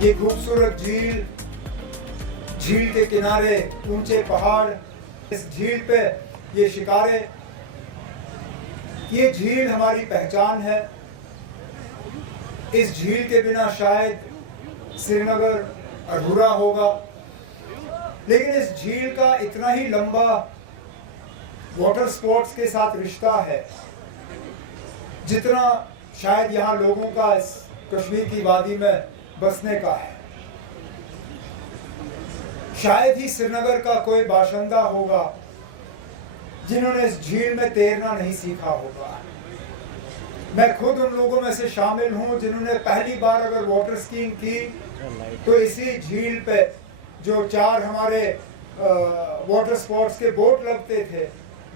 ये खूबसूरत झील, झील के किनारे ऊंचे पहाड़, इस झील पे ये शिकारे, ये झील हमारी पहचान है। इस झील के बिना शायद श्रीनगर अधूरा होगा, लेकिन इस झील का इतना ही लंबा वाटर स्पोर्ट्स के साथ रिश्ता है जितना शायद यहाँ लोगों का इस कश्मीर की वादी में बसने का है। शायद ही श्रीनगर का कोई बाशिंदा होगा जिन्होंने इस झील में तैरना नहीं सीखा होगा। मैं खुद उन लोगों में से शामिल हूं जिन्होंने पहली बार अगर वाटर स्कीइंग की तो इसी झील पे जो 4 हमारे वाटर स्पोर्ट्स के बोट लगते थे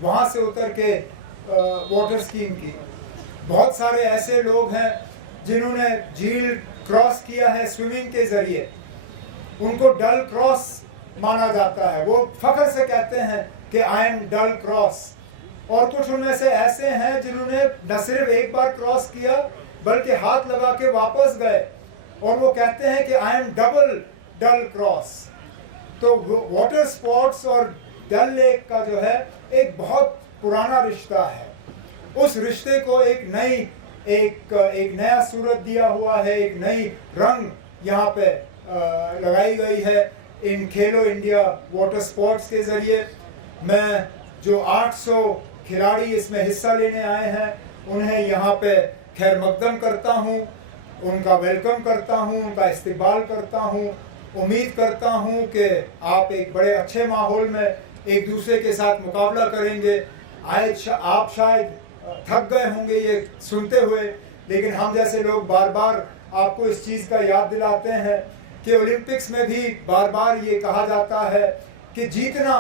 वहां से उतर के वाटर स्कीइंग की। बहुत सारे ऐसे लोग हैं जिन्होंने झील क्रॉस किया है स्विमिंग के जरिए, उनको डल क्रॉस माना जाता है। वो फख्र से कहते हैं कि आई एम डल क्रॉस। और कुछ उनमें से ऐसे हैं जिन्होंने न सिर्फ एक बार क्रॉस किया बल्कि हाथ लगा के वापस गए और वो कहते हैं कि I am double Dal cross. तो वाटर स्पोर्ट्स और डल लेक का जो है एक बहुत पुराना रिश्ता है। उस रिश्ते को एक नया सूरत दिया हुआ है, एक नई रंग यहाँ पे लगाई गई है इन खेलो इंडिया वाटर स्पोर्ट्स के जरिए। मैं जो 800 खिलाड़ी इसमें हिस्सा लेने आए हैं उन्हें यहाँ पे खैर मकदम करता हूँ, उनका वेलकम करता हूँ, उनका इस्तकबाल करता हूँ। उम्मीद करता हूँ कि आप एक बड़े अच्छे माहौल में एक दूसरे के साथ मुकाबला करेंगे। आप शायद थक गए होंगे ये सुनते हुए, लेकिन हम जैसे लोग बार बार आपको इस चीज़ का याद दिलाते हैं कि ओलंपिक्स में भी बार बार ये कहा जाता है कि जीतना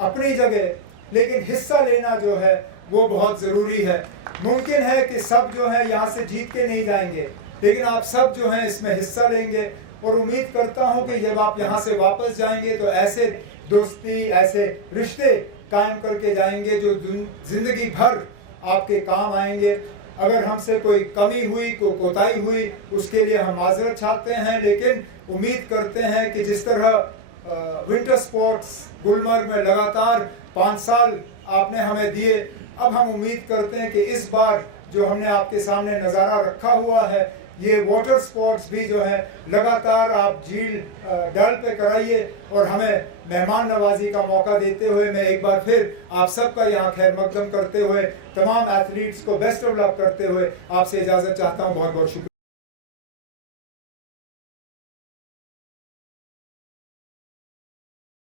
अपनी जगह, लेकिन हिस्सा लेना जो है वो बहुत ज़रूरी है। मुमकिन है कि सब जो है यहाँ से जीत के नहीं जाएंगे, लेकिन आप सब जो हैं इसमें हिस्सा लेंगे। और उम्मीद करता हूँ कि जब आप यहाँ से वापस जाएंगे तो ऐसे दोस्ती, ऐसे रिश्ते कायम करके जाएंगे जो ज़िंदगी भर आपके काम आएंगे। अगर हमसे कोई कमी हुई, कोई कोताही हुई, उसके लिए हम माजरत चाहते हैं, लेकिन उम्मीद करते हैं कि जिस तरह विंटर स्पोर्ट्स गुलमर्ग में लगातार 5 साल आपने हमें दिए, अब हम उम्मीद करते हैं कि इस बार जो हमने आपके सामने नज़ारा रखा हुआ है, ये वाटर स्पोर्ट्स भी जो है लगातार आप झील डल पे कराइए। और हमें मेहमान नवाजी का मौका देते हुए मैं एक बार फिर आप सबका यहाँ खैर मकदम करते हुए, तमाम एथलीट्स को बेस्ट ऑफ लक करते हुए आपसे इजाज़त चाहता हूँ। बहुत बहुत शुक्रिया।